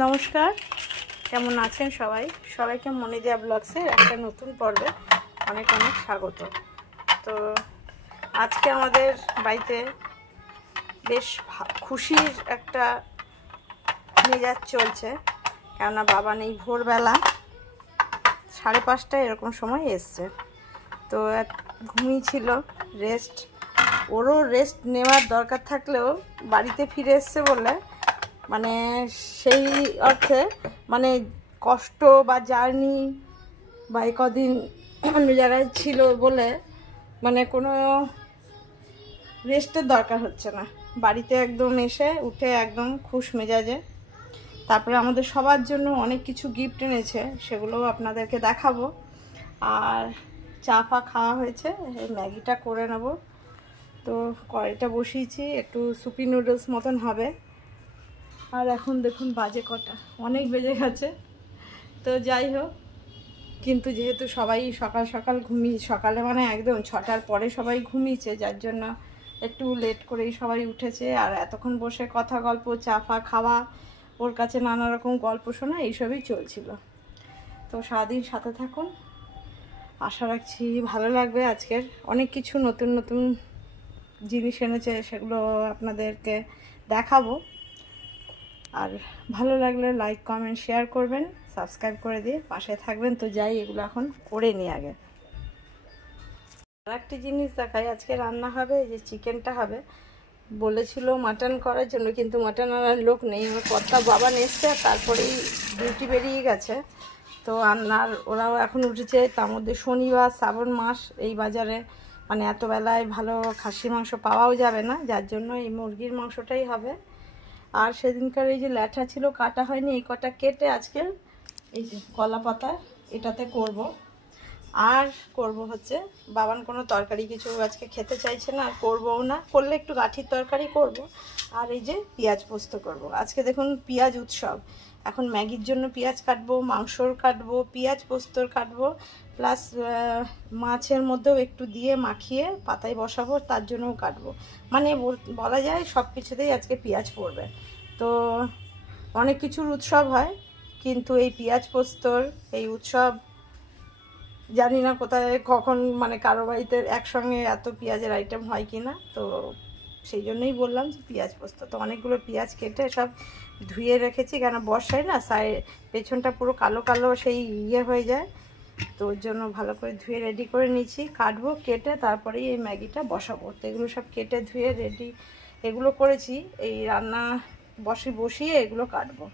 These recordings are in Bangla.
নমস্কার, কেমন আছেন সবাই? সবাইকে মনিদিয়া ব্লগসের একটা নতুন পর্বে অনেক অনেক স্বাগত। তো আজকে আমাদের বাড়িতে বেশ খুশির একটা মেজাজ চলছে, কেননা বাবা নেই। ভোরবেলা 5:30 এরকম সময় এসছে, তো ঘুমিয়েছিল, রেস্ট। ওরও রেস্ট নেওয়ার দরকার থাকলেও বাড়িতে ফিরে এসছে বলে মানে সেই অর্থে মানে কষ্ট বা জার্নি বা কদিন অন্য জায়গায় ছিল বলে মানে কোনো রেস্টের দরকার হচ্ছে না। বাড়িতে একদম এসে উঠে একদম খুশ মেজাজে। তারপরে আমাদের সবার জন্য অনেক কিছু গিফট এনেছে, সেগুলোও আপনাদেরকে দেখাবো। আর চা ফা খাওয়া হয়েছে, এই ম্যাগিটা করে নেব। তো কড়াইটা বসিয়েছি, একটু সুপি নুডলস মতন হবে। আর এখন দেখুন বাজে কটা, অনেক বেজে গেছে। তো যাই হোক, কিন্তু যেহেতু সবাই সকাল সকাল সকালে মানে একদম 6টার পরে সবাই ঘুমিয়েছে, যার জন্য একটু লেট করেই সবাই উঠেছে। আর এতক্ষণ বসে কথা গল্প, চা ফা খাওয়া, ওর কাছে নানা রকম গল্প শোনা, এইসবই চলছিল। তো সারাদিন সাথে থাকুন, আশা রাখছি ভালো লাগবে। আজকের অনেক কিছু নতুন নতুন জিনিস এনেছে, সেগুলো আপনাদেরকে দেখাবো। আর ভালো লাগলে লাইক কমেন্ট শেয়ার করবেন, সাবস্ক্রাইব করে দিয়ে পাশে থাকবেন। তো যাই, এগুলো এখন করে নিই আগে। আর একটি জিনিস দেখাই, আজকে রান্না হবে, এই যে চিকেনটা হবে। বলেছিল মাটন করার জন্য, কিন্তু মাটন আনার লোক নেই। আমার কর্তা বাবা এসছে, তারপরেই ডিউটি বেরিয়ে গেছে। তো আর ওরাও এখন উঠেছে। তার মধ্যে শনিবার, শ্রাবণ মাস, এই বাজারে মানে এত বেলায় ভালো খাসি মাংস পাওয়াও যাবে না, যার জন্য এই মুরগির মাংসটাই হবে। আর সেদিনকার এই যে ল্যাঠা ছিল কাটা হয়নি, এই কটা কেটে আজকে এই যে কলা পাতা এটাতে করব। আর করব হচ্ছে বাবান কোনো তরকারি কিছু আজকে খেতে চাইছে না, আর করবও না। করলে একটু গাঠির তরকারি করব। আর এই যে পেঁয়াজ পোস্ত করব। আজকে দেখুন পেঁয়াজ উৎসব। এখন ম্যাগির জন্য পেঁয়াজ কাটবো, মাংসর কাটবো, পেঁয়াজ পোস্তর কাটবো, প্লাস মাছের মধ্যেও একটু দিয়ে মাখিয়ে পাতায় বসাবো, তার জন্যও কাটবো। মানে বলা যায় সব কিছুতেই আজকে পেঁয়াজ পড়বে। তো অনেক কিছুর উৎসব হয়, কিন্তু এই পেঁয়াজ পোস্তর এই উৎসব জানি না কোথায় কখন মানে কারো বাড়িতে একসঙ্গে এত পেঁয়াজের আইটেম হয় কি না। তো সেই জন্যই বললাম যে পেঁয়াজ পোস্ত। তো অনেকগুলো পেঁয়াজ কেটে সব ধুয়ে রেখেছি, কেন বর্ষায় না পেছনটা পুরো কালো কালো সেই হয়ে যায়। তো ওর জন্য ভালো করে ধুয়ে রেডি করে নিয়েছি। কাটবো, কেটে তারপরেই এই ম্যাগিটা বসাবো। তো এগুলো সব কেটে ধুয়ে রেডি এগুলো করেছি, এই রান্না বসিয়ে এগুলো কাটবো।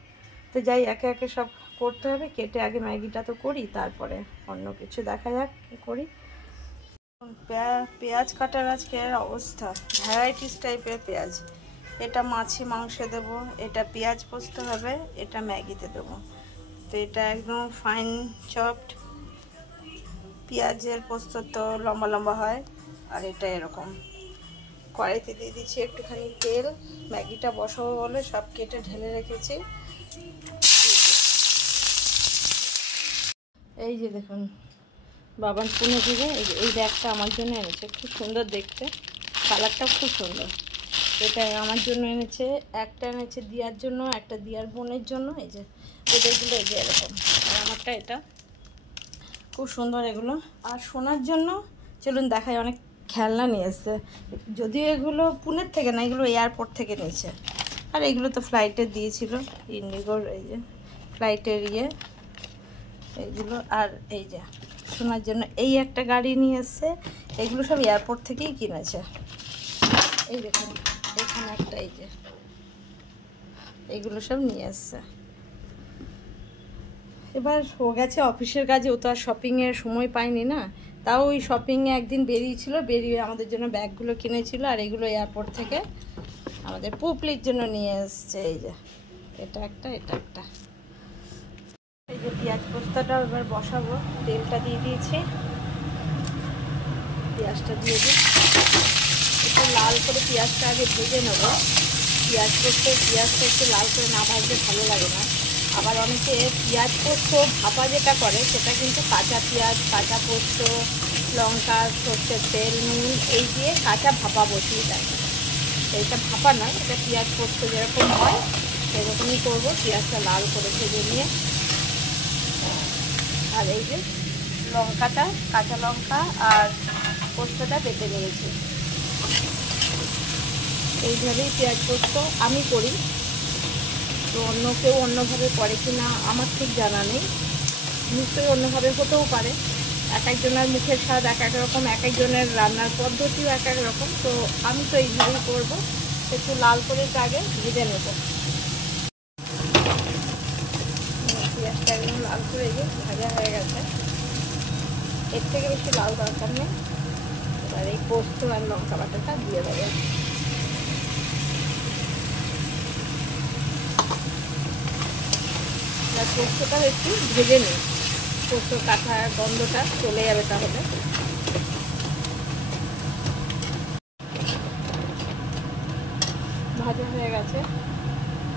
তো যাই, একে একে সব করতে হবে। কেটে আগে ম্যাগিটা তো করি, তারপরে অন্য কিছু দেখা যাক কী করি। পেঁয়াজ কাটার আজকের অবস্থা, ভ্যারাইটিস টাইপের পেঁয়াজ। এটা মাছি মাংসে দেবো, এটা পেঁয়াজ পোস্ত হবে, এটা ম্যাগিতে দেবো। তো এটা একদম ফাইন চপড পেঁয়াজের পোস্ত, তো লম্বা লম্বা হয়। আর এটা এরকম কড়াইতে দিয়ে দিচ্ছি একটুখানি তেল। ম্যাগিটা বসাবো বলে সব কেটে ঢেলে রেখেছি। এই যে দেখুন, বাবান পুনে দিবে। এই ব্যাগটা আমার জন্য এনেছে, খুব সুন্দর দেখতে, কালারটাও খুব সুন্দর। এটা আমার জন্য এনেছে, একটা এনেছে দিয়ার জন্য, একটা দিয়ার বোনের জন্য। এই যে ওদেরগুলো এই যে এরকম, আর আমারটা এটা খুব সুন্দর এগুলো। আর সোনার জন্য চলুন দেখাই, অনেক খেলনা নিয়ে এসছে। যদিও এগুলো পুনের থেকে না, এগুলো এয়ারপোর্ট থেকে নিয়েছে। আর এগুলো তো ফ্লাইটে দিয়েছিল, ইন্ডিগোর এই যে ফ্লাইটের এইগুলো। আর এই যে শোনার জন্য এই একটা গাড়ি নিয়ে এসছে, এগুলো সব এয়ারপোর্ট থেকেই কিনেছে। এই দেখুন এখানে একটা, এই যে এইগুলো সব নিয়ে এসছে। এবার ও গেছে অফিসের কাজে, ও তো আর শপিংয়ের সময় পায়নি না। তাও ওই শপিংয়ে একদিন বেরিয়েছিল, বেরিয়ে আমাদের জন্য ব্যাগগুলো কিনেছিল। আর এগুলো এয়ারপোর্ট থেকে আমাদের পুপলির জন্য নিয়ে এসছে। এই যে এটা একটা, এটা একটা। এই যে পেঁয়াজ পোস্তাটা এবার বসাবো। তেলটা দিয়ে দিয়েছি, পেঁয়াজটা দিয়ে দিই। একটু লাল করে পেঁয়াজটা আগে ভেজে নেব। পেঁয়াজ পেঁয়াজটা একটু লাল করে না ভাজলে ভালো লাগে না। আবার অনেকে পেঁয়াজ পোস্ত ভাপা যেটা করে, সেটা কিন্তু কাঁচা পেঁয়াজ, কাঁচা পোস্ত, লঙ্কা, সর্ষের তেল, নুন এই দিয়ে কাঁচা ভাপা বসিয়ে দেয়। এইটা ভাপা নয়, এটা পেঁয়াজ পোস্ত যেরকম হয় সেরকমই করবো, পেঁয়াজটা লাল করে ভেজে নিয়ে। আর এই যে লঙ্কাটা, কাঁচা লঙ্কা আর পোস্তটা বেটে নিয়েছি। এইভাবেই পেঁয়াজ পোস্ত আমি করি, তো অন্য কেউ অন্যভাবে করে কি না আমার ঠিক জানা নেই, নিশ্চয়ই অন্যভাবে হতেও পারে। এক একজনের মুখের স্বাদ এক এক রকম, এক একজনের রান্নার পদ্ধতিও এক এক রকম। তো আমি তো এইভাবেই করবো। একটু লাল করে আগে ভেজে নেব। পেঁয়াজটা একদম লাল করে ভাজা হয়ে গেছে, এর থেকে বেশি লাল দরকার নেই। এবার এই পোস্ত আর লঙ্কা বাটাটা দিয়ে দেবো। পোস্তটা একটু ভেজে নিই, পোস্ত কাঁচা গন্ধটা চলে যাবে তাহলে। ভাজা হয়ে গেছে,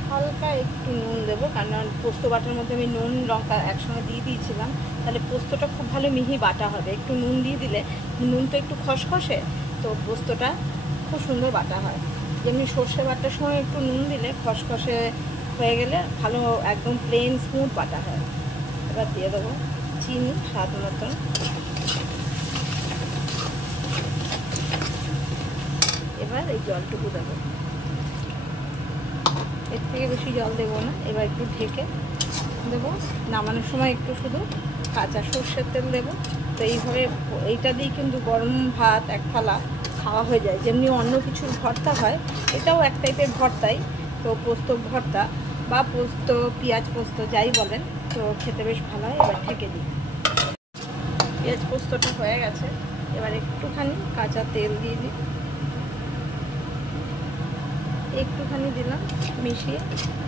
হালকা একটু নুন দেবো, কারণ পোস্ত বাটার মধ্যে আমি নুন লঙ্কা একসঙ্গে দিয়ে দিয়েছিলাম, তাহলে পোস্তটা খুব ভালো মিহি বাটা হবে। একটু নুন দিয়ে দিলে, নুন তো একটু খসখসে, তো পোস্তটা খুব সুন্দর বাটা হয়। যেমনি সর্ষে বাটার সময় একটু নুন দিলে খসখসে হয়ে গেলে ভালো একদম প্লেন স্মুথ বাটা হয়। এবার দিয়ে দেবো চিনি স্বাদ মতন। এবার এই জলটুকু দেবো, এর থেকে বেশি জল দেবো না। এবার একটু ঢেকে দেবো, নামানোর সময় একটু শুধু কাঁচা সর্ষের তেল দেবো। তো এইভাবে এইটা দিয়েই কিন্তু গরম ভাত এক থালা খাওয়া হয়ে যায়। যেমনি অন্য কিছুর ভর্তা হয়, এটাও এক টাইপের ভর্তাই, তো পোস্ত ভর্তা বা পোস্ত পেঁয়াজ পোস্ত যাই বলেন, তো খেতে বেশ ভালো হয়। এবার ঢেকে দিই। পেঁয়াজ পোস্তটা হয়ে গেছে, এবার একটুখানি কাঁচা তেল দিয়ে দিই, একটুখানি দিলাম, মিশিয়ে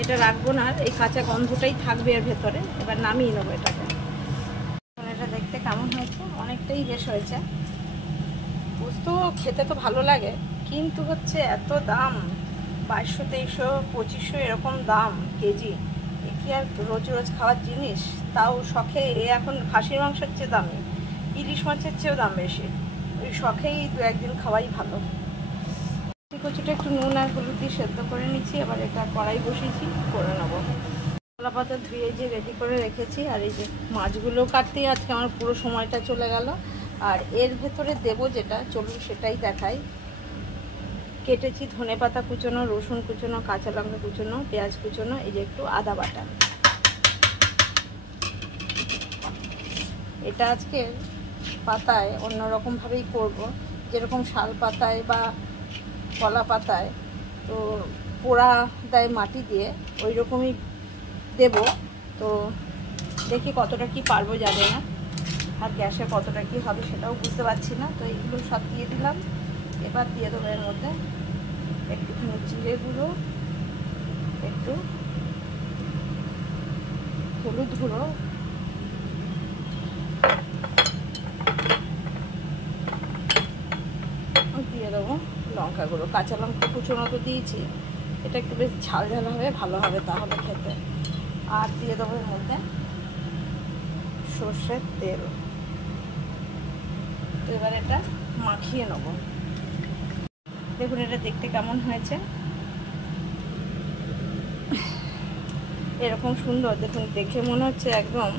এটা রাখবো না, আর এই কাঁচা গন্ধটাই থাকবে এর ভেতরে। এবার নামিয়ে নেবো এটাকে। এটা দেখতে কেমন হয়েছে? অনেকটাই বেশ হয়েছে। পোস্ত খেতে তো ভালো লাগে, কিন্তু হচ্ছে এত দাম, 2200, 2300, 2500 এরকম দাম কেজি। এ কি আর রোজ রোজ খাওয়ার জিনিস? তাও শখে, এখন খাসির মাংসের চেয়ে দামি, ইলিশ মাছের চেয়েও দাম বেশি। ওই শখেই দু একদিন খাওয়াই ভালো। কচুটা একটু নুন আর হলুদ দিয়ে সেদ্ধ করে নিচ্ছি। এবার এটা কড়াই বসিয়েছি, করে নেবো। কলা পাতা ধুয়ে যে রেডি করে রেখেছি, আর এই যে মাছগুলো কাটতেই আজকে আমার পুরো সময়টা চলে গেল। আর এর ভেতরে দেবো যেটা, চলুন সেটাই দেখাই। কেটেছি ধনেপাতা কুচোনো, রসুন কুচোনো, কাঁচা লঙ্কা কুচোনো, পেঁয়াজ কুচোনো, এই যে একটু আদা বাটা। এটা আজকে পাতায় অন্যরকমভাবেই করব, যেরকম শাল পাতায় বা কলা পাতায় তো পোড়া দেয় মাটি দিয়ে, ওই রকমই দেব। তো দেখি কতটা কি পারবো জানি না, আর গ্যাসে কতটা কি হবে সেটাও বুঝতে পারছি না। তো এইগুলো সব দিয়ে দিলাম। এবার দিয়ে দেবো এর মধ্যে একটুখানি জিরে গুঁড়ো, একটু হলুদ গুঁড়ো, দিয়ে দেবো লঙ্কা গুঁড়ো, কাঁচা লঙ্কা কুচোনো তো দিয়েছি, এটা একটু বেশ ঝাল ঝাল হবে, ভালো হবে তাহলে খেতে। আর দিয়ে দেবো এর মধ্যে সর্ষের তেল। তো এবার এটা মাখিয়ে নেব। দেখুন এটা দেখতে কেমন হয়েছে, এরকম সুন্দর। দেখুন দেখে মনে হচ্ছে একদম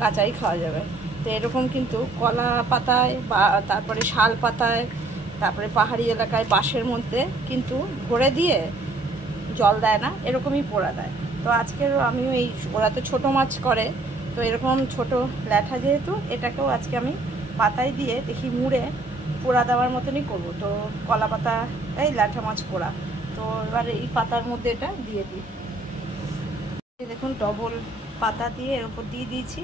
কাঁচাই খাওয়া যাবে। তো এরকম কিন্তু কলা পাতায় বা তারপরে শাল পাতায়, তারপরে পাহাড়ি এলাকায় বাঁশের মধ্যে কিন্তু ভরে দিয়ে জল দেয় না, এরকমই পোড়া দেয়। তো আজকের আমিও এই, ওরা তো ছোটো মাছ করে, তো এরকম ছোট ল্যাঠা যেহেতু, এটাকেও আজকে আমি পাতায় দিয়ে দেখি মুড়ে পোড়া দেওয়ার মতনই করবো। তো কলা পাতা এই ল্যাঠা মাছ পোড়া, তো এবার এই পাতার মধ্যে এটা দিয়ে দিই। দেখুন ডবল পাতা দিয়ে এর উপর দিয়ে দিয়েছি।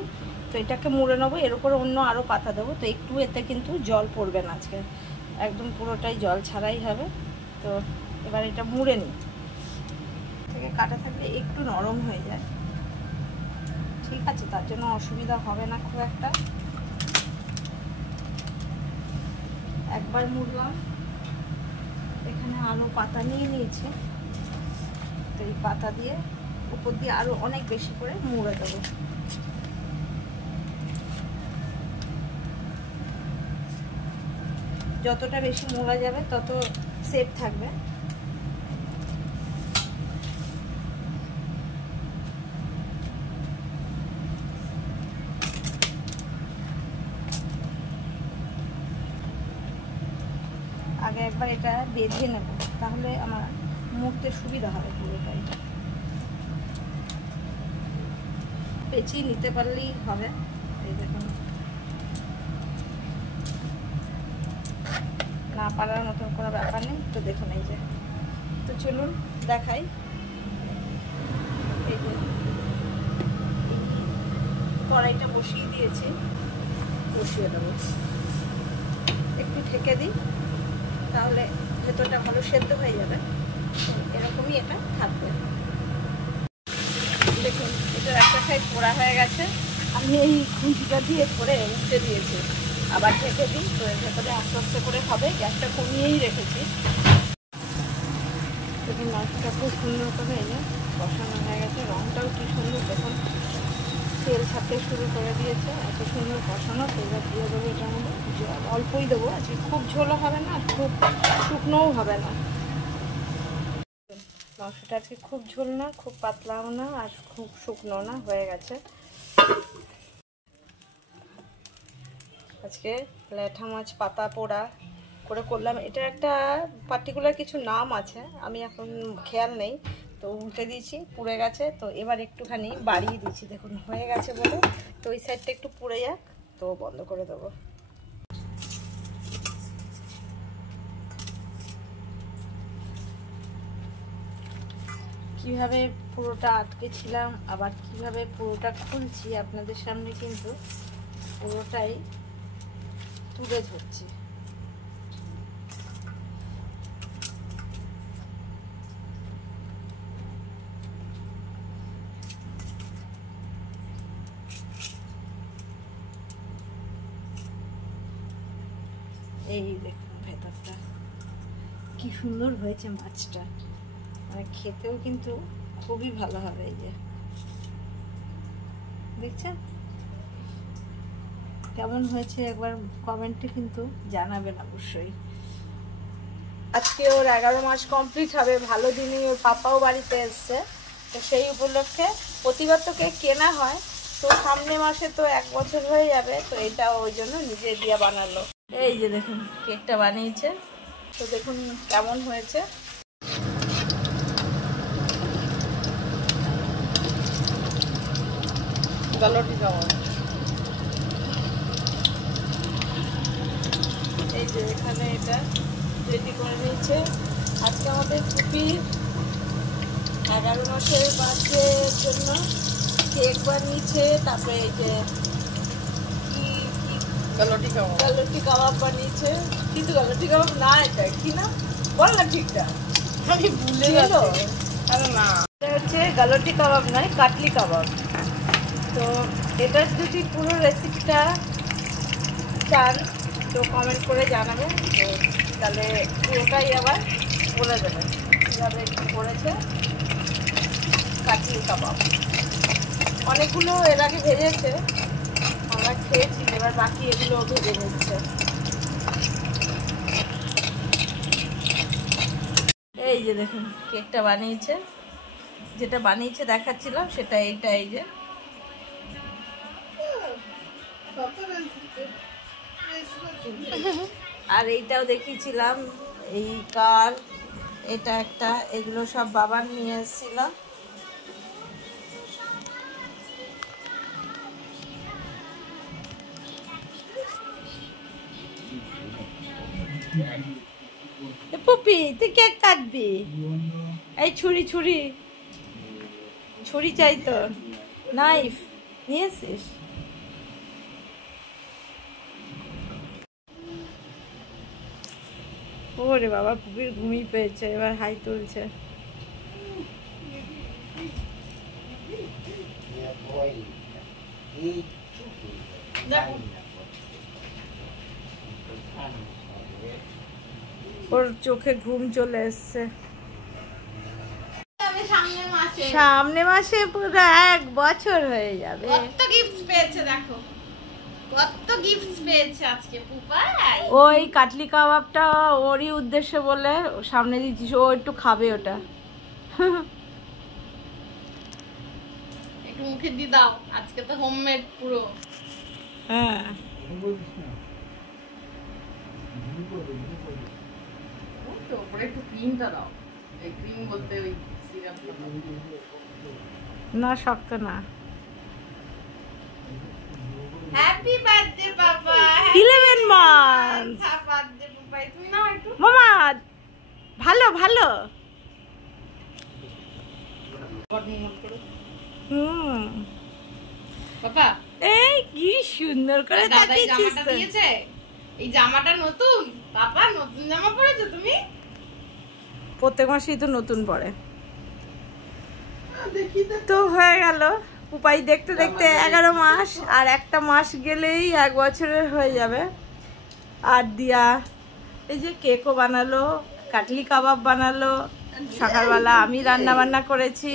তো এটাকে মুড়ে নেবো, এর উপরে অন্য আরও পাতা দেবো। তো একটু এতে কিন্তু জল পড়বে না আজকে, একদম পুরোটাই জল ছাড়াই হবে। তো এবার এটা মুড়ে নিই। থেকে কাটা থাকলে একটু নরম হয়ে যায়, ঠিক আছে, তার জন্য অসুবিধা হবে না খুব একটা। একবার মুড়লাম, এখানে আরও পাতা নিয়ে নিয়েছি। তো এই পাতা দিয়ে উপর দিয়ে আরও অনেক বেশি করে মুড়ে দেবো। যতটা বেশি মোড়া যাবে তত সেফ থাকবে। আগে একবার এটা বেঁধে নেব, তাহলে আমার মুড়তে সুবিধা হবে। পুরোটাই পেঁচিয়ে নিতে পারলেই হবে। এই দেখুন, না পারার মতন কোনো ব্যাপার নেই। তো দেখুন এই যে, তো চলুন দেখাই। এই যে কড়াইটা বসিয়ে দিয়েছি, বসিয়ে দেবো, একটু ঢেকে দিই, তাহলে ভেতরটা ভালো সেদ্ধ হয়ে যাবে। এরকমই এটা থাকবে। দেখুন এটার একটা সাইড পোড়া হয়ে গেছে, আমি এই খুঁজিটা দিয়ে করে উল্টে দিয়েছি, আবার ঢেকে দিই। তো এর ভেতরে আস্তে আস্তে করে হবে, গ্যাসটা কমিয়েই রেখেছি। দেখুন মাছটা খুব সুন্দর করে এই যে বসানো হয়ে গেছে, রঙটাও কি সুন্দর দেখুন, তেল ছাড়তে শুরু করে দিয়েছে, এত সুন্দর কষানো। তো এবার দিয়ে দেবো এটার মধ্যে জল, অল্পই দেবো, আজকে খুব ঝোলও হবে না, খুব শুকনোও হবে না। মাংসটা আজকে খুব ঝোল না, খুব পাতলাও না, আর খুব শুকনো না, হয়ে গেছে। আজকে ল্যাঠা মাছ পাতা পোড়া করে করলাম। এটা একটা পার্টিকুলার কিছু নাম আছে, আমি এখন খেয়াল নেই। তো উল্টে দিয়েছি, পুড়ে গেছে। তো এবার একটুখানি বাড়িয়ে দিচ্ছি, দেখুন হয়ে গেছে বলে। তো ওই সাইডটা একটু পুড়ে যাক, তো বন্ধ করে দেবো। কিভাবে পুরোটা আটকে ছিলাম, আবার কিভাবে পুরোটা খুলছি আপনাদের সামনে, কিন্তু পুরোটাই তুলে ধরছি। এই দেখুন ভেতরটা কি সুন্দর হয়েছে মাছটা, মানে খেতেও কিন্তু খুবই ভালো হবে। এই যে দেখছেন কেমন হয়েছে, একবার কমেন্টে কিন্তু জানাবেন অবশ্যই। আজকে ওর 11 মাস কমপ্লিট হবে, ভালো দিনই ওর পাপাও বাড়িতে এসছে। তো সেই উপলক্ষে প্রতিবার তো কেক কেনা হয়, তো সামনে মাসে তো 1 বছর হয়ে যাবে। তো এটা ওই জন্য নিজে দিয়ে বানালো। এই যে দেখুন কেকটা বানিয়েছে, তো দেখুন কেমন হয়েছে। গালটি খাওয়া, এই যে এখানে এটা রেডি করে নিয়েছে। আজকে আমাদের পুপির 11 মাসের বার্থডের জন্য কেক বানিয়েছে। তারপরে এই যে গালটি কাবাব বানিয়েছে, কিন্তু গালটি কাবাব না, এটা কি না বল না ঠিকঠাক, আমি ভুলে যাচ্ছি। না, এটা হচ্ছে গালটি কাবাব নয়, কাটলি কাবাব। তো এটার যদি পুরো রেসিপিটা চান তো কমেন্ট করে জানাবেন, তো তাহলে পুরোটাই আবার বলে দেবেন কীভাবে কী করেছে। কাটলি কাবাব অনেকগুলো এর আগে ভেজেছে, আমরা খেয়েছি, এবার বাকি এগুলো ভেজে নিচ্ছে। এই যে দেখুন কেকটা বানিয়েছে, যেটা বানিয়েছে দেখাচ্ছিলাম সেটা এইটা। এই যে আর এইটাও দেখিয়েছিলাম, এই কার, এটা একটা, এগুলো সব বাবার নিয়ে এসেছিল। পুপি তুই কেক কাটবি? এই ছুরি ছুরি ছুরি চাই তো, নাইফ নিয়ে এসিস? ওরে বাবা, পুপির ঘুমিয়ে পেয়েছে, এবার হাই তুলছে। ওর চোখে ঘুম চলে এসছে। সামনে মাসে পুরো 1 বছর হয়ে যাবে। কত গিফট পেয়েছে দেখো, কত গিফট পেয়েছে আজকে পুপাই। ওই কাটলি কাবাবটা ওরই উদ্দেশ্যে বলে সামনে দিচ্ছিস, ও একটু খাবে ওটা। একটু মুখে দিয়ে দাও, আজকে তো হোমমেড পুরো। হ্যাঁ ওপরে একটু ক্রিমটা দাও, এই ক্রিম বলতে ওই সিরাপটা দাও। না শক্ত না। হ্যাপি বার্থডে বাবা, 11 months। হ্যাপি বার্থডে বাবা, তুমি নাও একটু। মামা ভালো ভালো। হুম বাবা এই কি সুন্দর করে দাদা এই তাকিয়েছিস জামাটা দিয়েছে, এই জামাটা নতুন। বাবা নতুন জামা পরেছো তুমি? প্রত্যেক মাসেই তো নতুন পড়ে। তো হয়ে গেল উপায় দেখতে দেখতে 11 মাস, আর একটা মাস গেলেই 1 বছরের হয়ে যাবে। আর দিয়া এই যে কেকও বানালো, কাটলি কাবাব বানালো, সকালবেলা আমি রান্না বান্না করেছি।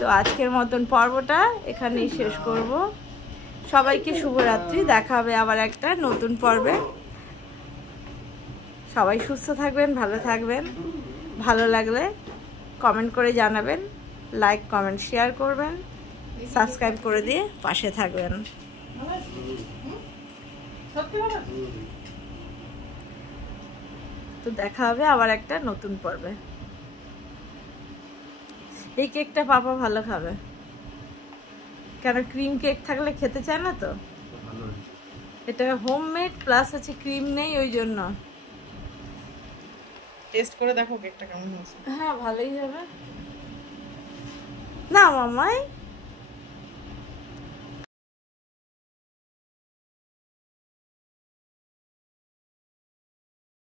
তো আজকের মতন পর্বটা এখানেই শেষ করব। সবাইকে শুভরাত্রি, দেখা হবে আবার একটা নতুন পর্বে। সবাই সুস্থ থাকবেন, ভালো থাকবেন। ভালো লাগলে কমেন্ট করে জানাবেন, লাইক কমেন্ট শেয়ার করবেন, সাবস্ক্রাইব করে দিয়ে পাশে থাকবেন। সত্যি বাবা? তো দেখা হবে আবার একটা নতুন পর্বে। এই কেকটা পাপা ভালো খাবে, কেন ক্রিম কেক থাকলে খেতে চায় না তো। এটা হোমমেড প্লাস হচ্ছে ক্রিম নেই, ওই জন্য। টেস্ট করে দেখো কেকটা কেমন হয়েছে। হ্যাঁ ভালোই হবে না মামাই।